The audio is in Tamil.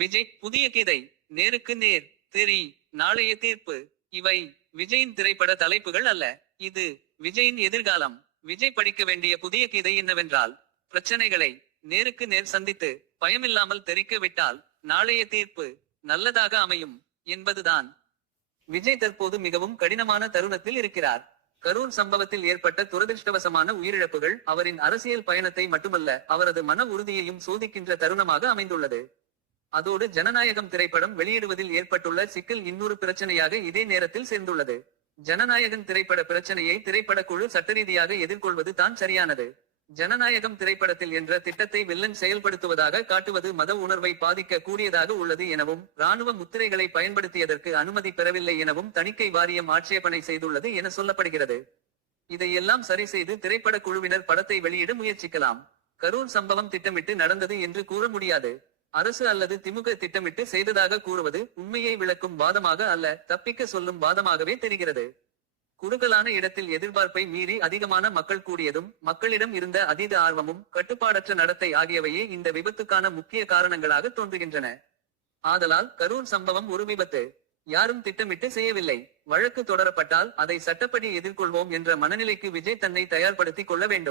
விஜய் புதிய கீதை நேருக்கு நேர் தெரி நாளைய தீர்ப்பு. இவை விஜயின் திரைப்பட தலைப்புகள் அல்ல. இது விஜயின் எதிர்காலம். விஜய் படிக்க வேண்டிய புதிய கீதை என்னவென்றால் பிரச்சனைகளை நேருக்கு நேர் சந்தித்து பயமில்லாமல் தெரிக்க விட்டால் நாளைய தீர்ப்பு நல்லதாக அமையும் என்பதுதான். விஜய் தற்போது மிகவும் கடினமான தருணத்தில் இருக்கிறார். கரூர் சம்பவத்தில் ஏற்பட்ட துரதிருஷ்டவசமான உயிரிழப்புகள் அவரின் அரசியல் பயணத்தை மட்டுமல்ல அவரது மன உறுதியையும் சோதிக்கின்ற தருணமாக அமைந்துள்ளது. அதோடு ஜனநாயகம் திரைப்படம் வெளியிடுவதில் ஏற்பட்டுள்ள சிக்கல் இன்னொரு பிரச்சனையாக இதே நேரத்தில் சேர்ந்துள்ளது. ஜனநாயகம் திரைப்பட பிரச்சனையை திரைப்படக்குழு சட்டரீதியாக எதிர்கொள்வது தான் சரியானது. ஜனநாயகம் திரைப்படத்தில் என்ற திட்டத்தை வில்லன் செயல்படுத்துவதாக காட்டுவது மத உணர்வை பாதிக்க கூடியதாக உள்ளது எனவும் ராணுவ முத்திரைகளை பயன்படுத்தியதற்கு அனுமதி பெறவில்லை எனவும் தணிக்கை வாரியம் ஆட்சேபனை செய்துள்ளது என சொல்லப்படுகிறது. இதையெல்லாம் சரி செய்து திரைப்பட குழுவினர் படத்தை வெளியிட முயற்சிக்கலாம். கரூர் சம்பவம் திட்டமிட்டு நடந்தது என்று கூற முடியாது. அரசு அல்லது திமுக திட்டமிட்டு செய்ததாக கூறுவது உண்மையை விளக்கும் வாதமாக அல்ல தப்பிக்க சொல்லும் வாதமாகவே தெரிகிறது. குறுகலான இடத்தில் எதிர்பார்ப்பை மீறி அதிகமான மக்கள் கூடியதும் மக்களிடம் இருந்த அதீத ஆர்வமும் கட்டுப்பாடற்ற நடத்தை ஆகியவையே இந்த விபத்துக்கான முக்கிய காரணங்களாக தோன்றுகின்றன. ஆதலால் கரூர் சம்பவம் ஒரு விபத்து. யாரும் திட்டமிட்டு செய்யவில்லை. வழக்கு தொடரப்பட்டால் அதை சட்டப்படி எதிர்கொள்வோம் என்ற மனநிலைக்கு விஜய் தன்னை தயார்படுத்திக் கொள்ள வேண்டும்.